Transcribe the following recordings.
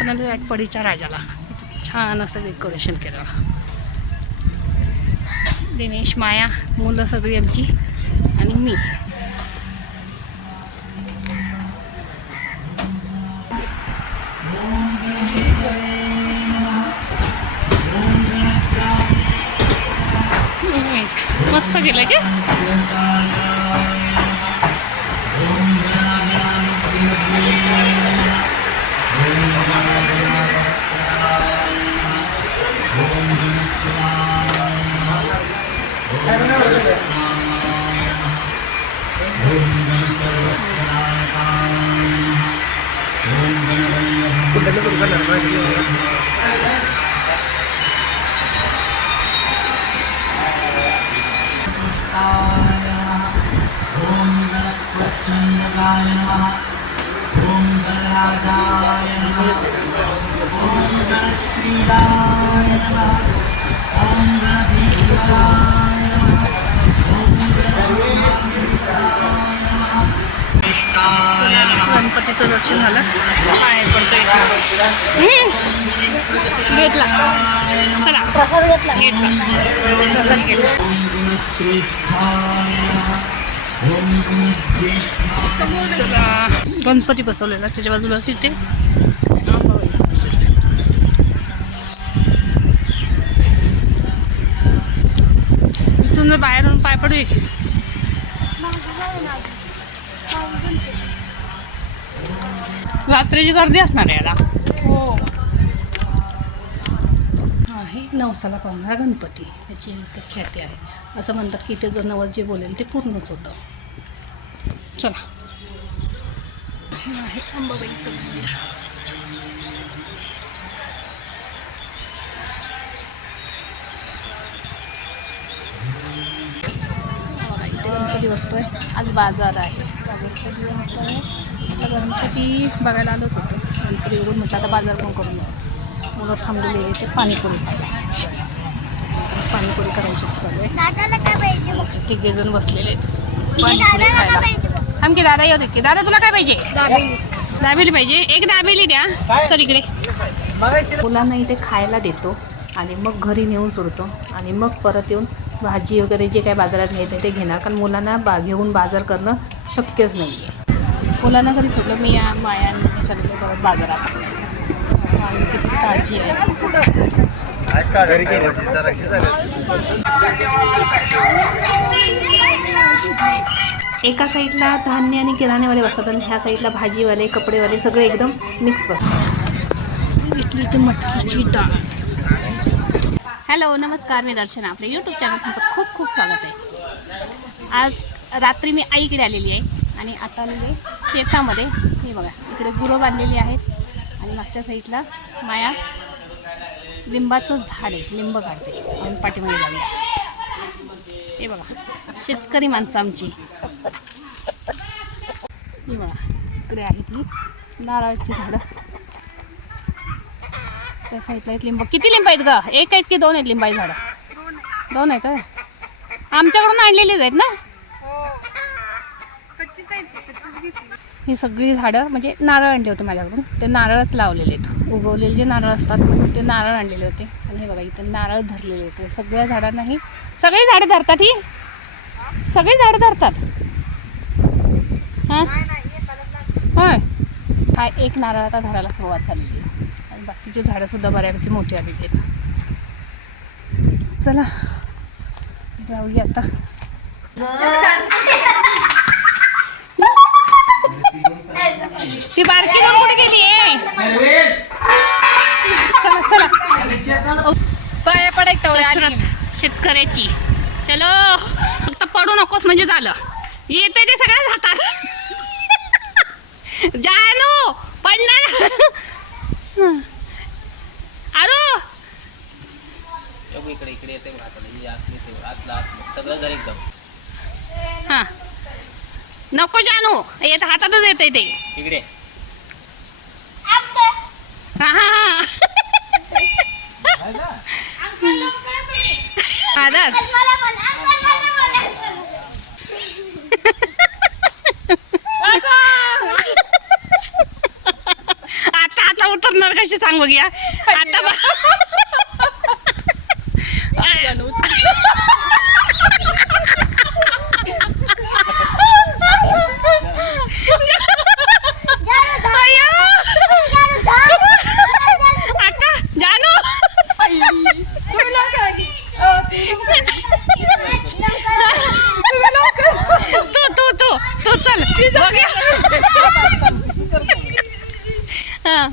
आपण आलो आटपाडीच्या राजाला. छान असं डेकोरेशन केलं दिनेश माया मुलं सगळी आमची आणि मी. मस्त केलं की? चला, गणपतीचं दर्शन झालं. बाहेर पडतो गेटला. चला. प्रसाद घेतला. गेटला. प्रसाद घेतला चला गणपती बसवलेला त्याच्या बाजूला अशी ते इथून जर बाहेरून पाय पडू रात्रीची गर्दी असणार आहे याला. हो. आहे नवसाला पावणारा गणपती याची ख्याती आहे. असं म्हणतात की इथे जर नवस जे बोलेल ते पूर्णच होतं. चला. हे आहे अंबाबाईचं मंदिर गणपती बसतोय आज बाजार आहे आहे आता गणपती बघायला आलोच होतो गणपती बघून म्हटलं आता बाजार पण करून मुलं थांबलेली आहे ते पाणीपुरी खायला. पाणीपुरी करायची चालू आहे? तिघे जण बसलेले पाणीपुरी खायला थांब की दादा येऊ दे की. दादा तुला काय पाहिजे? दाबेली. पाहिजे. एक दाबेली द्या. चल इकडे. मुलांना इथे खायला देतो आणि मग घरी नेऊन सोडतो आणि मग परत येऊन भाजी वगैरे जे काय बाजारात घ्यायचं आहे ते घेणार. कारण मुलांना बा घेऊन बाजार करणं शक्यच नाही. आहे मुलांना घरी सोडलं मी या माया परत बाजारात. काळजी आहे. एका साईडला धान्य आणि किराणेवाले बसतात आणि ह्या साईडला भाजीवाले कपडेवाले सगळे एकदम मिक्स बसतात. इथली मटकीची डाळ. हॅलो नमस्कार मी दर्शना. आपल्या यूट्यूब चॅनल तुमचं खूप खूप स्वागत आहे. आज रात्री मी आईकडे आलेली आहे आणि आता आलेली शेतामध्ये हे बघा इकडे गुरं बांधलेली आहेत आणि मागच्या साईडला माया लिंबाचं झाड आहे लिंब काढते आणि पाठीमध्ये जाऊया हे बघा शेतकरी माणसं आमची. हे बघा इकडे आहेत ही नारळाची झाडं. त्या साईडला आहेत लिंब. किती लिंब आहेत ग? एक आहेत की दोन आहेत लिंबाई झाडं? दोन आहेत आमच्याकडून आणलेलीच आहेत ना? ही सगळी झाडं म्हणजे नारळ आणले होते माझ्याकडून. ते नारळच लावलेले आहेत. उगवलेले जे नारळ असतात ते नारळ आणलेले होते. आणि हे बघा इथे नारळ धरलेले होते. सगळ्या झाडांनाही सगळी झाडं धरतात ही? सगळी झाडं धरतात? हां? होय. हा एक नारळ आता धरायला सुरुवात झालेली आहे. आणि बाकीची झाडं सुद्धा बऱ्यापैकी मोठी आलेली आहेत. चला जाऊया आता. ती बारकी कुठे गेली चला चला. पाया पडायचं शेतकऱ्याची. चलो फक्त पडू नकोस म्हणजे झालं. येते ते सगळ्याच हातात. जानू पडणार. अरू. बघ इकडे इकडे येते ही सगळं एकदम. हा. नको जानू येत हातातच येते ते. इकडे. हा हा हा. आदर आता आता उतरणार उतरणार कशी सांग बघूया आता बघ. अय्या. आता जानू तू तू तू तू चल बघूया हा.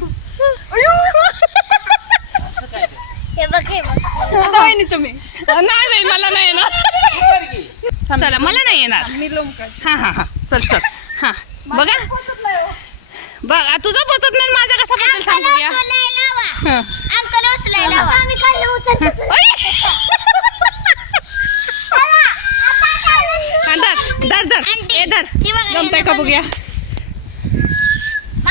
तुम्ही नाही बाई मला नाही येणार चला मला नाही येणार. मी लोमकस हा हा हा. चल चल. हा. बघा. बघ आ, तुझा पोचत नाही माझा कसा पोचेल सांग हं. ओय! हा, धर धर धर. ए धर. जमताय का बघूया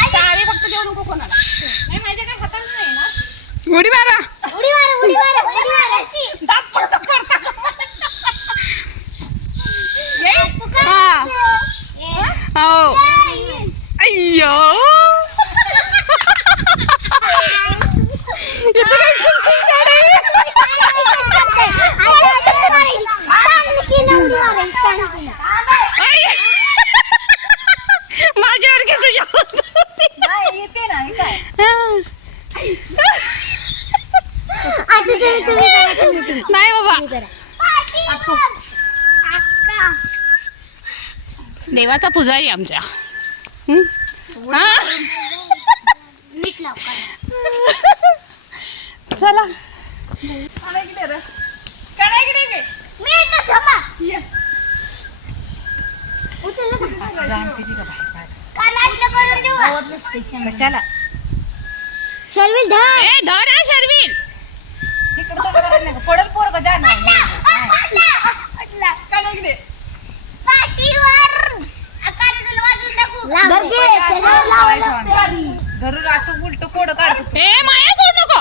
चावी फक्त देऊ नको कोणाला. नाही माझ्या काय हाताला नाही ना उडी मारा दात पडतं, पडतं. हा हो अय्यो इथं काय चिंचेचं झाड आहे? अय्य. माझ्यावर घे तुझ्या येते ना हे काय नाही बाबा. देवाचा पुजारी आमच्या? चला. कशाला? शर्विल धर. ए धर हा शर्विल. इकडं तर करायला नाही का? पडेल पोरगं, जा ना. काढा इकडे. धरून असं उलट कोड काढतो ए माया सोड नको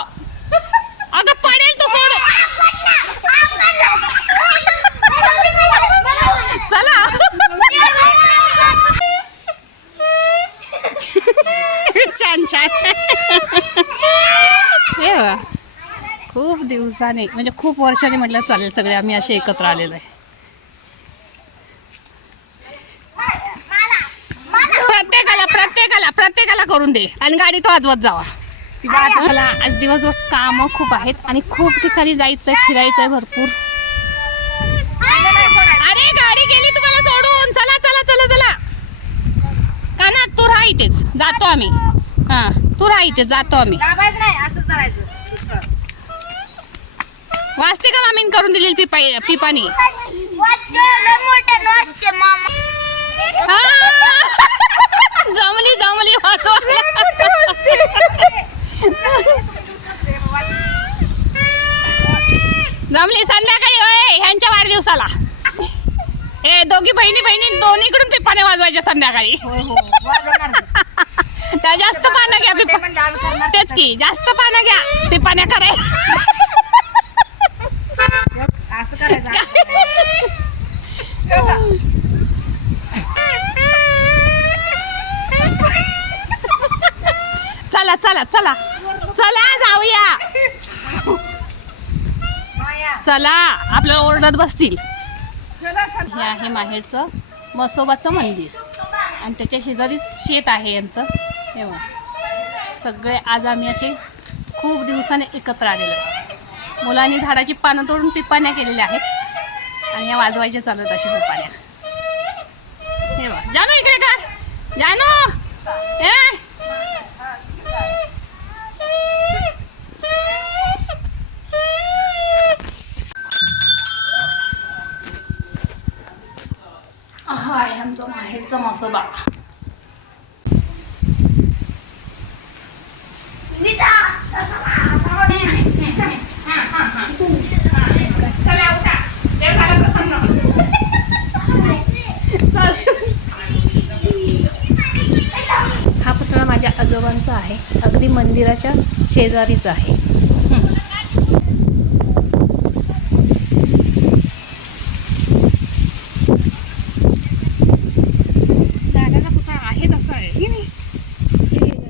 अगं पडेल तो सोड चला छान छान हे बघा. खूप दिवसाने म्हणजे खूप वर्षाने म्हटलं चालेल सगळे आम्ही असे एकत्र आलेलो आहे. प्रत्येकाला प्रत्येकाला प्रत्येकाला करून दे आणि गाडी तो वाजवत जावा. मला आज दिवसभर कामं खूप आहेत आणि खूप ठिकाणी जायचंय फिरायचंय भरपूर. अरे गाडी गेली तुम्हाला सोडून. चला चला चला चला. कानात तू राहा इथेच. जातो आम्ही. हा तू राहा इथेच. जातो आम्ही दाबायचं नाही असंच करायचं वाचते का मामीन करून दिलेली पिपा पिपानी हा. जमली जमली जमली संध्याकाळी होय ह्यांच्या वाढदिवसाला. हे दोघी बहिणी बहिणी दोन्हीकडून पिपाने वाजवायच्या संध्याकाळी. त्या जास्त पानं घ्या पिपा. तेच की जास्त पानं घ्या पिपाण्या कराय असं करायचं चला चला चला. चला जाऊया. चला आपल्याला ओरडत बसतील. हे आहे माहेरचं मसोबाचं मंदिर. आणि त्याच्या शेजारीच शेत आहे यांचं. हे सगळे आज आम्ही असे खूप दिवसाने एकत्र आलेलो आहे. मुलांनी झाडाची पानं तोडून पिपाण्या केलेल्या आहेत. आणि या वाजवायच्या चालत अशा पिपाण्या हे बघा. जानू इकडे कर जानू! ए! हा आहे आमचा माहेरचा मसोबा हा पुतळा माझ्या आजोबांचा आहे अगदी मंदिराच्या शेजारीच आहे.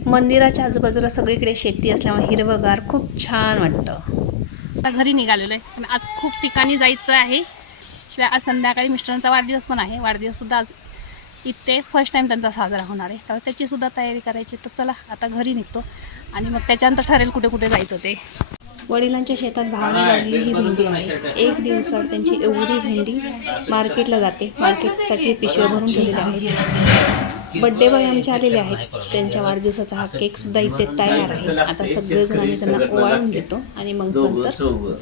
मंदिराच्या आजूबाजूला सगळीकडे शेती असल्यामुळे हिरवगार खूप छान वाटतं. आता घरी निघालेलो आहे. पण आज खूप ठिकाणी जायचं आहे. शिवाय आज संध्याकाळी मिस्टरांचा वाढदिवस पण आहे. वाढदिवससुद्धा आज इथे फर्स्ट टाईम त्यांचा साजरा होणार आहे. तर त्याचीसुद्धा तयारी करायची तर चला आता घरी निघतो. आणि मग त्याच्यानंतर ठरेल कुठे कुठे जायचं ते. वडिलांच्या शेतात भावने लागली ही भेंडी आहे. एक दिवसात त्यांची एवढी भेंडी मार्केटला जाते. मार्केटसाठी पिशव्या भरून ठेवलेल्या आहेत. बड्डे बॉय आमचे आलेले आहेत. त्यांच्या वाढदिवसाचा हा केक सुद्धा इथे तयार आहे. आता सगळेजण आम्ही त्यांना ओवाळून घेतो. आणि मग नंतर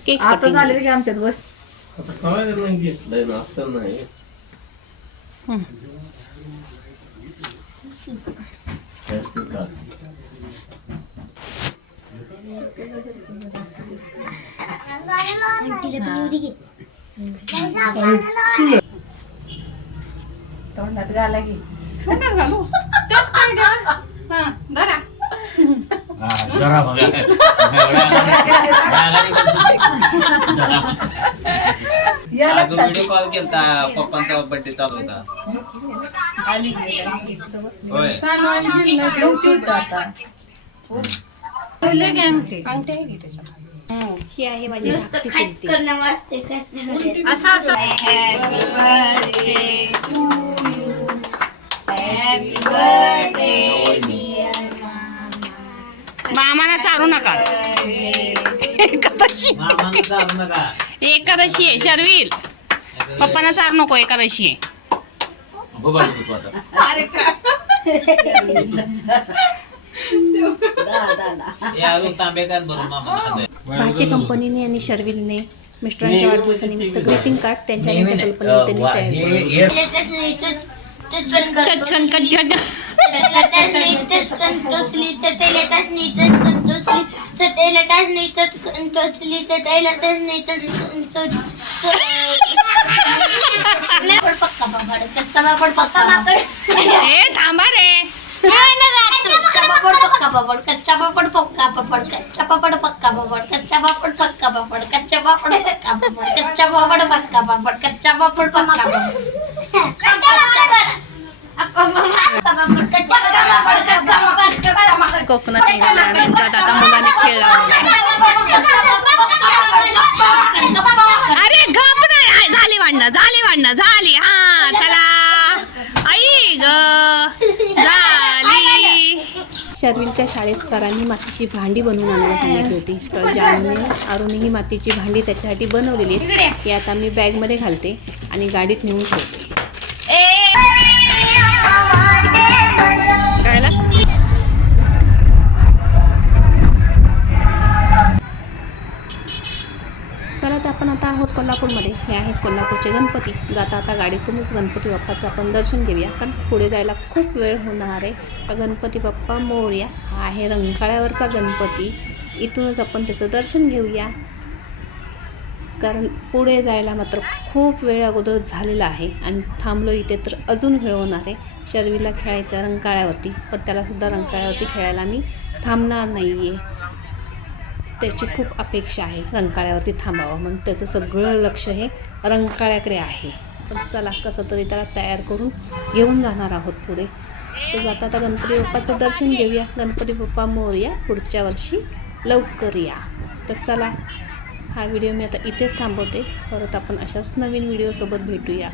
केक आता कटिंग झाले की आमच्यात बस. तोंडात घाला की. जरा बघा. याला व्हिडिओ कॉल केलता पप्पांचा बर्थडे चालू होता. आली की इथं बसली. होय ही आहे माझी धाकटी चुलती. मामाला चालू नका एकादशी एकादशी आहे शर्विल पप्पांना चार नको एकादशी आहे तांबेकार भरून मामा भाची कंपनीने आणि शर्विलने मिस्टरांच्या वाढदिवसानिमित्त ग्रीटिंग कार्ड त्यांच्या त्यांच्या कल्पनेने त्यांनी तयार केले. चटकन कटकन. ए थांबा रे कच्चा पापड पक्का पापड कच्चा पापड पक्का पापड कच्चा पापड पक्का पापड कच्चा पापड पक्का पापड कच्चा पापड पक्का पापड कच्चा पापड पक्का पापड कच्चा पापड पक्का पापड कोकणात आता मुलांनी खेळ लावलेला आहे. अरे गप नाही आय, झाली वाढणं झाली वाढणं झाली हा चला आई ग झाली शर्विलच्या शाळेत सरांनी मातीची भांडी बनवून आणायला सांगितली होती. तर जानूने अरुणी ही मातीची भांडी त्याच्यासाठी बनवलेली आहे ती आता मी बॅगमध्ये घालते आणि गाडीत नेऊन ठेवते. आपण आता आहोत कोल्हापूरमध्ये. हे आहेत कोल्हापूरचे गणपती. जाता आता गाडीतूनच गणपती बाप्पाचं आपण दर्शन घेऊया. कारण पुढे जायला खूप वेळ होणार आहे. गणपती बाप्पा मोरया. हा आहे रंकाळ्यावरचा गणपती. इथूनच आपण त्याचं दर्शन घेऊया. कारण पुढे जायला मात्र खूप वेळ अगोदर झालेला आहे. आणि थांबलो इथे तर अजून वेळ होणार आहे. शर्वीला खेळायचं रंकाळ्यावरती. पण त्यालासुद्धा रंकाळ्यावरती खेळायला मी थांबणार नाही आहे त्याची खूप अपेक्षा आहे. रंकाळ्यावरती थांबावं मग त्याचं सगळं लक्ष हे रंकाळ्याकडे आहे. पण चला कसं तरी त्याला तयार करून घेऊन जाणार आहोत पुढे. तर जाता आता गणपती बाप्पाचं दर्शन घेऊया. गणपती बाप्पा मोरया पुढच्या वर्षी लवकर या. तर चला हा व्हिडिओ मी आता इथेच थांबवते. परत आपण अशाच नवीन व्हिडिओसोबत भेटूया.